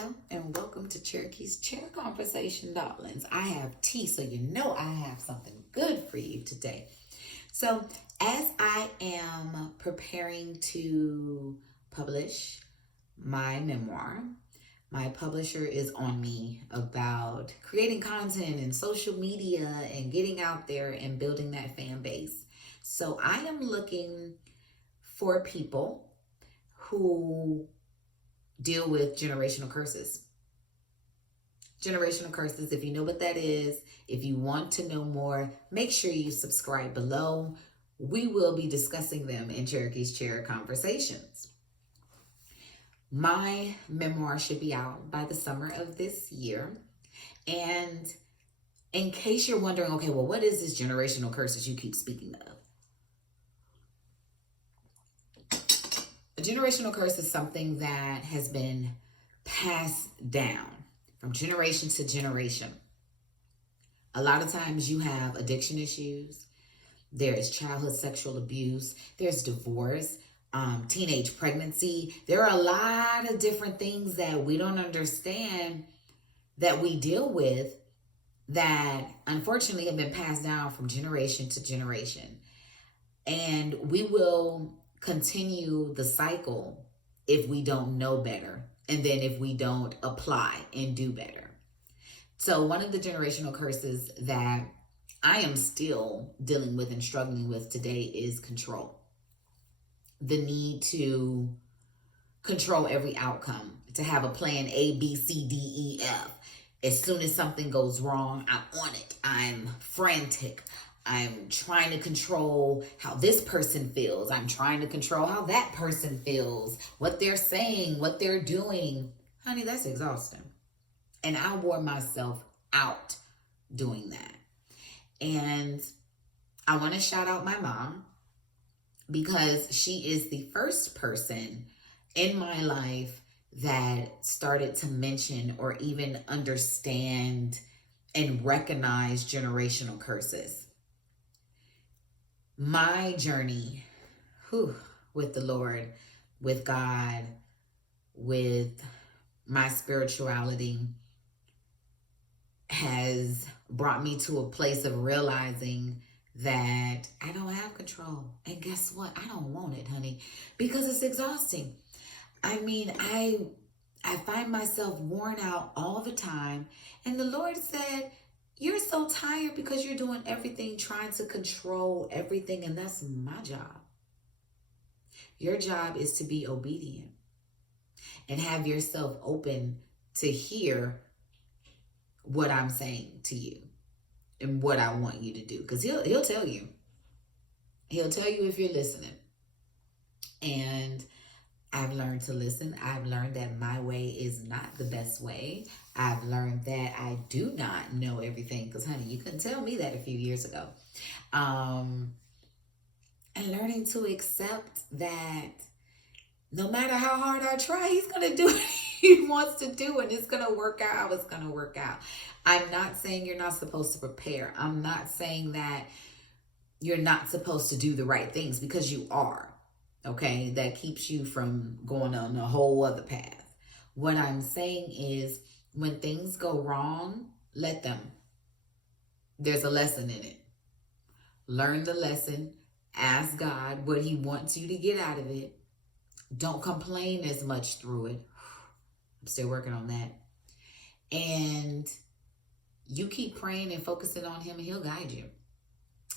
Hello and welcome to Cherokee's Chair Conversation, darlings. I have tea, so you know I have something good for you today. So, as I am preparing to publish my memoir, my publisher is on me about creating content and social media and getting out there and building that fan base. So, I am looking for people who deal with generational curses. Generational curses, if you know what that is, if you want to know more, make sure you subscribe below. We will be discussing them in Cherokee's Chair Conversations. My memoir should be out by the summer of this year. And in case you're wondering, okay, well, what is this generational curse that you keep speaking of? A generational curse is something that has been passed down from generation to generation. A lot of times you have addiction issues. There is childhood sexual abuse. There's divorce, teenage pregnancy. There are a lot of different things that we don't understand that we deal with that unfortunately have been passed down from generation to generation. And we will continue the cycle if we don't know better, and then if we don't apply and do better. So one of the generational curses that I am still dealing with and struggling with today is control. The need to control every outcome, to have a plan A, B, C, D, E, F. As soon as something goes wrong, I'm on it. I'm frantic. I'm trying to control how this person feels. I'm trying to control how that person feels, what they're saying, what they're doing. Honey, that's exhausting. And I wore myself out doing that. And I want to shout out my mom because she is the first person in my life that started to mention or even understand and recognize generational curses. My journey with the Lord, with God, with my spirituality has brought me to a place of realizing that I don't have control. And guess what? I don't want it, honey, because it's exhausting. I mean, I find myself worn out all the time. And the Lord said, you're so tired because you're doing everything, trying to control everything, and that's my job. Your job is to be obedient and have yourself open to hear what I'm saying to you and what I want you to do. Because he'll tell you. He'll tell you if you're listening. And I've learned to listen. I've learned that my way is not the best way. I've learned that I do not know everything because, honey, you couldn't tell me that a few years ago. And learning to accept that no matter how hard I try, he's going to do what he wants to do, and it's going to work out how it's going to work out. I'm not saying you're not supposed to prepare. I'm not saying that you're not supposed to do the right things, because you are. Okay, that keeps you from going on a whole other path. What I'm saying is when things go wrong, let them. There's a lesson in it. Learn the lesson. Ask God what he wants you to get out of it. Don't complain as much through it. I'm still working on that. And you keep praying and focusing on him, and he'll guide you.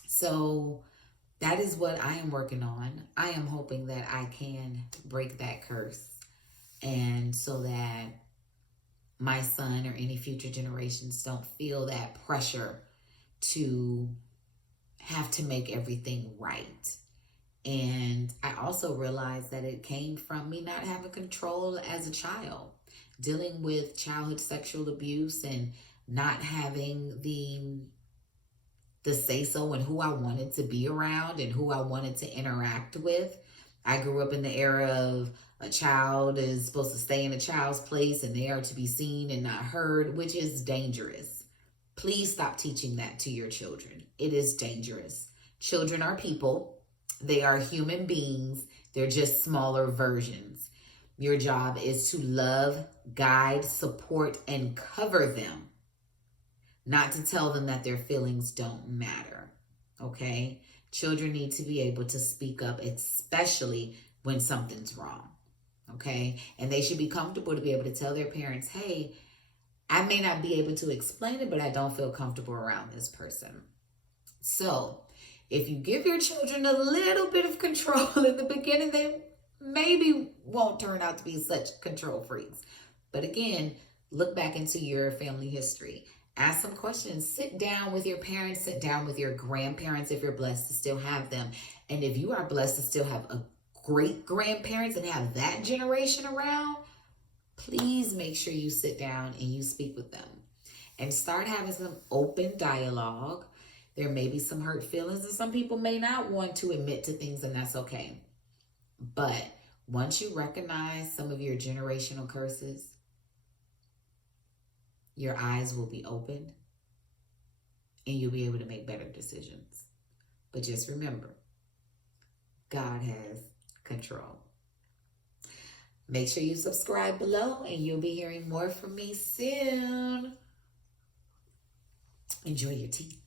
So that is what I am working on. I am hoping that I can break that curse, and so that my son or any future generations don't feel that pressure to have to make everything right. And I also realized that it came from me not having control as a child, dealing with childhood sexual abuse and not having the say-so and who I wanted to be around and who I wanted to interact with. I grew up in the era of a child is supposed to stay in a child's place and they are to be seen and not heard, which is dangerous. Please stop teaching that to your children. It is dangerous. Children are people. They are human beings. They're just smaller versions. Your job is to love, guide, support, and cover them, not to tell them that their feelings don't matter. Okay? Children need to be able to speak up, especially when something's wrong. Okay? And they should be comfortable to be able to tell their parents, hey, I may not be able to explain it, but I don't feel comfortable around this person. So, if you give your children a little bit of control in the beginning, they maybe won't turn out to be such control freaks. But again, look back into your family history. Ask some questions. Sit down with your parents. Sit down with your grandparents if you're blessed to still have them. And if you are blessed to still have a great grandparents and have that generation around, please make sure you sit down and you speak with them. And start having some open dialogue. There may be some hurt feelings, and some people may not want to admit to things, and that's okay. But once you recognize some of your generational curses, your eyes will be opened and you'll be able to make better decisions. But just remember, God has control. Make sure you subscribe below and you'll be hearing more from me soon. Enjoy your tea.